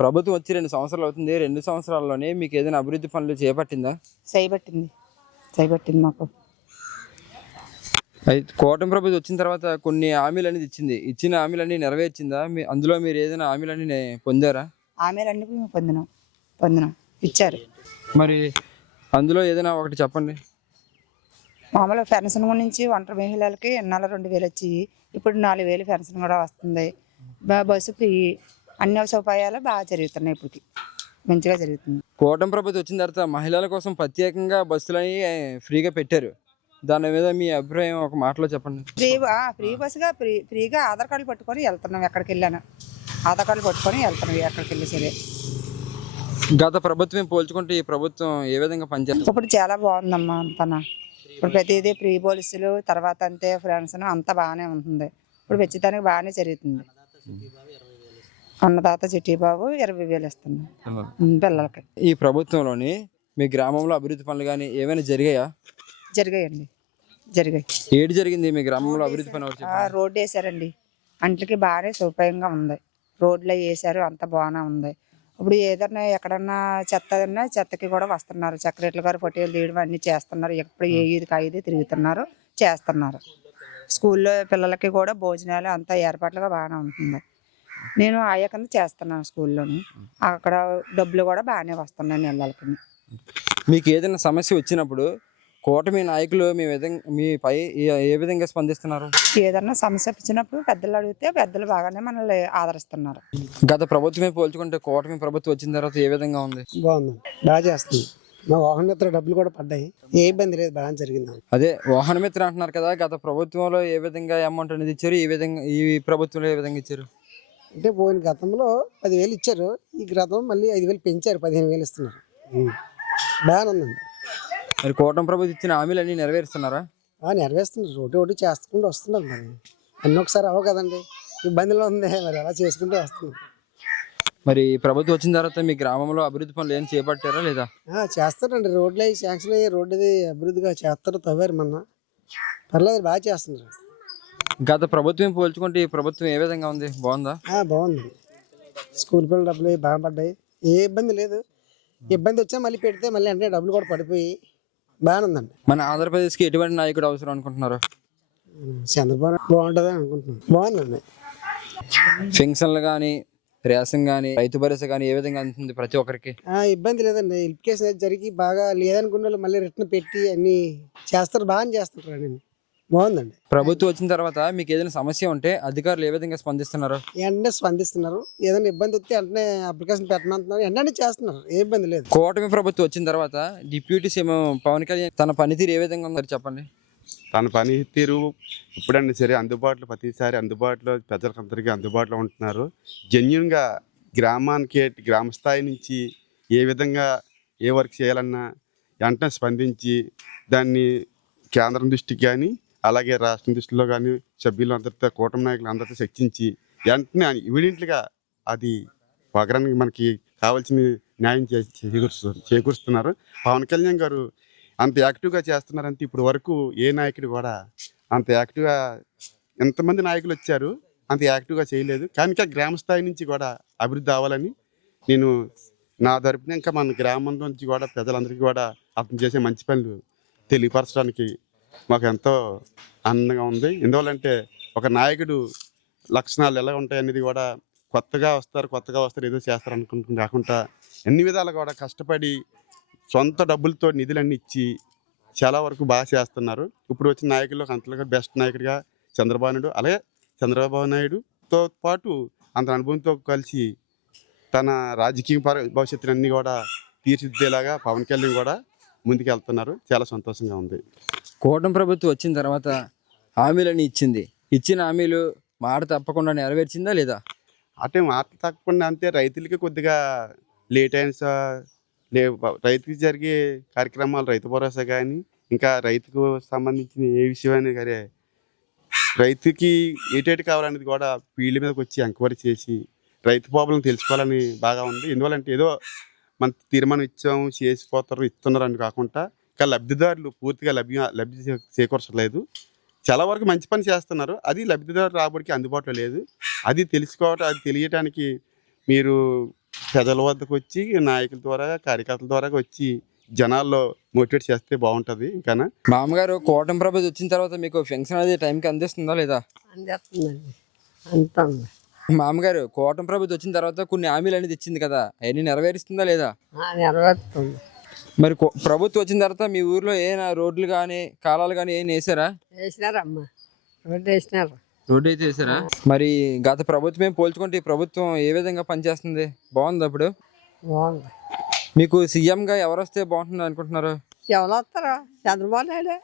ప్రభుత్వం వచ్చి 2 సంవత్సరాలు అవుతుంది. 2 సంవత్సరాల్లోనే మీకు ఏదైనా అభివృద్ధి పనులు చేపట్టిందా? చేయబట్టింది మాకు. అయితే కూటమి ప్రభుత్వం వచ్చిన తర్వాత కొన్ని హామీలనేది ఇచ్చింది. ఇచ్చిన హామీలన్నీ నెరవేర్చిందా? అందులో మీరు ఏదైనా హామీలన్నీ పొందారా? హామీలన్నీ మేము పొందినాం ఇచ్చారు. మరి అందులో ఏదైనా ఒకటి చెప్పండి. మామూలుగా పెన్షన్ గురించి ఒంటరి మహిళలకి ఎన్నాళ్ళ 2,000 వచ్చి ఇప్పుడు 4,000 పెన్షన్ కూడా వస్తుంది. బస్సు ఫ్రీ, అన్ని సౌకర్యాలు బాగా జరుగుతున్నాయి. ఇప్పటికి మంచిగా జరుగుతుంది. కూటమి ప్రభుత్వం వచ్చిన తర్వాత మహిళల కోసం ప్రత్యేకంగా బస్సులని ఫ్రీగా పెట్టారు. దాని మీద మీ అభిప్రాయం ఒక మాటలో చెప్పండి. ఫ్రీ బస్సుగా ఫ్రీగా ఆధార్ కార్డులు పట్టుకొని వెళ్తున్నాం. ఎక్కడికి వెళ్ళాను ఆధార్ కార్డులు పట్టుకొని వెళ్తున్నాం. ఎక్కడికి వెళ్ళి సరే. గత ప్రభుత్వం పోల్చుకుంటే ఈ ప్రభుత్వం ఏ విధంగా పనిచేస్తుంది? ఇప్పుడు చాలా బాగుందమ్మా. అంతనా ఇప్పుడు ప్రతిదీ ఫ్రీ పోలీసులు, తర్వాత అంతే ఫ్రెండ్స్ అంతా బాగానే ఉంటుంది. ఇప్పుడు పెంచడానికి బాగానే జరుగుతుంది. అన్నదాత చిట్టిబాబు 20,000 ఇస్తున్నాం పిల్లలకి. ఈ ప్రభుత్వంలోని మీ గ్రామంలో అభివృద్ధి పనులు కానీ ఏమైనా జరిగాయా? జరిగాయండి. ఏడు జరిగింది మీ గ్రామంలో అభివృద్ధి పని? రోడ్డు వేసారండి. అంట్లకి బాగానే సౌకర్యంగా ఉంది. రోడ్లు వేసారు, అంత బాగానే ఉంది. ఇప్పుడు ఏదన్నా ఎక్కడన్నా చెత్తకి కూడా వస్తున్నారు. సెక్రటరీ గారు ఫోటోలు తీయడం అన్ని చేస్తున్నారు. ఎప్పుడు ఏ ఈదికి ఐదు తిరుగుతున్నారు, చేస్తున్నారు. స్కూల్లో పిల్లలకి కూడా భోజనాలు అంతా ఏర్పాట్లుగా బాగానే ఉంటుంది. నేను ఆయా కింద చేస్తున్నాను స్కూల్లోని. అక్కడ డబ్బులు కూడా బాగానే వస్తున్నాయి నెలలకి. మీకు ఏదైనా సమస్య వచ్చినప్పుడు కూటమి నాయకులు మీపై ఏ విధంగా స్పందిస్తున్నారు? ఏదన్నా సమస్య వచ్చినప్పుడు పెద్దలు అడిగితే పెద్దలు బాగానే మనల్ని ఆదరిస్తున్నారు. గత ప్రభుత్వమే పోల్చుకుంటే కూటమి ప్రభుత్వం వచ్చిన తర్వాత ఏ విధంగా ఉంది? బాగుంది, బాగా చేస్తుంది. మా వాహన మిత్ర డబ్బులు కూడా పడ్డాయి. ఏ ఇబ్బంది లేదు, బాగా జరిగింది. అదే వాహన మిత్ర అంటున్నారు కదా, గత ప్రభుత్వంలో ఏ విధంగా అమౌంట్ అనేది ఇచ్చారు, ఈ ప్రభుత్వంలో ఏ విధంగా ఇచ్చారు? అంటే పోయిన గతంలో 10,000 ఇచ్చారు. ఈ గతం మళ్ళీ 5,000 పెంచారు, 15,000 ఇస్తున్నారు. బాగానే ఉందండి. మరి కూటమి ప్రభుత్వం ఇచ్చిన హామీలు అన్ని నెరవేరుస్తున్నారా? నెరవేరుస్తున్నారు. ఒకటి చేసుకుంటూ వస్తున్నారు. మరి అన్నీ ఒకసారి అవ్వ కదండి, ఇబ్బందిలో ఉంది. మరి అలా చేసుకుంటూ వస్తున్నారు. మరి ప్రభుత్వం వచ్చిన తర్వాత మీ గ్రామంలో అభివృద్ధి పనులు ఏం చేపట్టారా లేదా? చేస్తారండి. రోడ్లు అవి శాంక్షన్ అయ్యి రోడ్డుది అభివృద్ధిగా చేస్తారు. తవ్వారు మొన్న. పర్లేదు, బాగా చేస్తున్నారు. గత ప్రభుత్వం పోల్చుకుంటే ఈ ప్రభుత్వం ఏ విధంగా ఉంది? బాగుందా? బాగుంది. స్కూల్ పిల్లల డబ్బులు బాగా పడ్డాయి. ఏ ఇబ్బంది లేదు. ఇబ్బంది వచ్చా మళ్ళీ పెడితే మళ్ళీ అంటే డబ్బులు కూడా పడిపోయి బాగానే ఉందండి. మన ఆంధ్రప్రదేశ్కి ఎటువంటి నాయకుడు అవసరం అనుకుంటున్నారు? చంద్రబాబు బాగుంటుంది అనుకుంటున్నాను. బాగుందండి. పెన్షన్లు కానీ, రేషన్ కానీ, రైతు భరోసా కానీ ఏ విధంగా అందుతుంది ప్రతి ఒక్కరికి? ఇబ్బంది లేదండి. వెరిఫికేషన్ జరిగి బాగా లేదనుకున్న వాళ్ళు మళ్ళీ రిటర్న్ పెట్టి అన్ని చేస్తారు. బాగానే చేస్తుంటారు. బాగుందండి. ప్రభుత్వం వచ్చిన తర్వాత మీకు ఏదైనా సమస్య ఉంటే అధికారులు ఏ విధంగా స్పందిస్తున్నారు? వెంటనే స్పందిస్తున్నారు. ఏదైనా ఇబ్బంది వస్తే వెంటనే అప్లికేషన్ పెట్టమంటున్నారు. వెంటనే చేస్తున్నారు. ఏ ఇబ్బంది లేదు. కూటమి ప్రభుత్వం వచ్చిన తర్వాత డిప్యూటీ సీఎం పవన్ కళ్యాణ్ తన పనితీరు ఏ విధంగా ఉందో చెప్పండి. తన పనితీరు ఇప్పుడన్నా సరే అందుబాటులో, ప్రతిసారి అందుబాటులో, ప్రజలకందరికీ అందుబాటులో ఉంటున్నారు. జెన్యున్గా గ్రామానికి, గ్రామ స్థాయి నుంచి ఏ విధంగా ఏ వర్క్ చేయాలన్నా వెంటనే స్పందించి దాన్ని కేంద్రం దృష్టికి కానీ అలాగే రాష్ట్రం దృష్టిలో కానీ సభ్యులందరితో, కూటమి నాయకులు అందరితో చర్చించి వెంటనే ఇమీడియట్గా అది పగరానికి మనకి కావాల్సిన న్యాయం చేకూరుస్తున్నారు. పవన్ కళ్యాణ్ గారు అంత యాక్టివ్గా చేస్తున్నారంటే ఇప్పుడు వరకు ఏ నాయకుడు కూడా అంత యాక్టివ్గా, ఎంతమంది నాయకులు వచ్చారు అంత యాక్టివ్గా చేయలేదు. కానీ ఇంకా గ్రామ స్థాయి నుంచి కూడా అభివృద్ధి అవ్వాలని నేను నా తరపున ఇంకా మన గ్రామం నుంచి కూడా ప్రజలందరికీ కూడా అతను చేసే మంచి పనులు తెలియపరచడానికి మాకు ఎంతో ఆనందంగా ఉంది. ఎందువల్లంటే ఒక నాయకుడు లక్షణాలు ఎలా ఉంటాయి అనేది కూడా కొత్తగా వస్తారు ఏదో చేస్తారు అనుకుంటుంది కాకుండా అన్ని విధాలు కూడా కష్టపడి సొంత డబ్బులతో నిధులన్నీ ఇచ్చి చాలా వరకు బాగా చేస్తున్నారు. ఇప్పుడు వచ్చిన నాయకుల్లో అంతలో బెస్ట్ నాయకుడిగా చంద్రబాబు నాయుడుతో పాటు అంత అనుభవంతో కలిసి తన రాజకీయ భవిష్యత్తులన్నీ కూడా తీర్చిదిద్దేలాగా పవన్ కళ్యాణ్ కూడా ముందుకు వెళ్తున్నారు. చాలా సంతోషంగా ఉంది. కూటమి ప్రభుత్వం వచ్చిన తర్వాత హామీలని ఇచ్చిన హామీలు మాట తప్పకుండా నెరవేర్చిందా లేదా? అంటే మాట తప్పకుండా అంతే. రైతులకి కొద్దిగా లేట్ అయిన రైతుకి జరిగే కార్యక్రమాలు, రైతు భరోసా కానీ ఇంకా రైతుకు సంబంధించిన ఏ విషయమైనా కానీ రైతుకి ఏటేటి కావాలనేది కూడా ఫీల్డ్ మీదకి వచ్చి ఎంక్వైరీ చేసి రైతు ప్రాబ్లం తెలుసుకోవాలని బాగా ఉంది. ఎందువల్లంటే ఏదో మన తీర్మానం ఇస్తున్నారు అని కాకుండా ఇంకా లబ్ధిదారులు పూర్తిగా లబ్ధి చేకూర్చలేదు. చాలా వరకు మంచి పని చేస్తున్నారు. అది లబ్ధిదారు రాబడికి అందుబాటులో లేదు. అది తెలియటానికి మీరు ప్రజల వద్దకు వచ్చి నాయకుల ద్వారా కార్యకర్తల ద్వారా వచ్చి జనాల్లో మోటివేట్ చేస్తే బాగుంటుంది. ఇంకా మామగారు కూటమి ప్రభుత్వం వచ్చిన తర్వాత మీకు పెన్షన్ అనేది టైంకి అందిస్తుందా లేదా? అందేస్తుందండి, అందుతుంది. మామగారు కూటమి ప్రభుత్వం వచ్చిన తర్వాత కొన్ని హామీలు అనేది ఇచ్చింది కదా, అవన్నీ నెరవేరుస్తుందా లేదా? నెరవేరుతుంది. మరి ప్రభుత్వం వచ్చిన తర్వాత మీ ఊర్లో ఏమైనా రోడ్లు కానీ కాలాలు కానీ ఏం వేసారా? వేసినారమ్మా, రోడ్డు వేసినారు. రోడ్డు అయితే వేసారా? మరి గత ప్రభుత్వం పోల్చుకుంటే ఈ ప్రభుత్వం ఏ విధంగా పనిచేస్తుంది? బాగుంది. అప్పుడు బాగుంది. మీకు సీఎంగా ఎవరు వస్తే బాగుంటుంది అనుకుంటున్నారు? ఎవరు వస్తారా? చంద్రబాబు నాయుడు.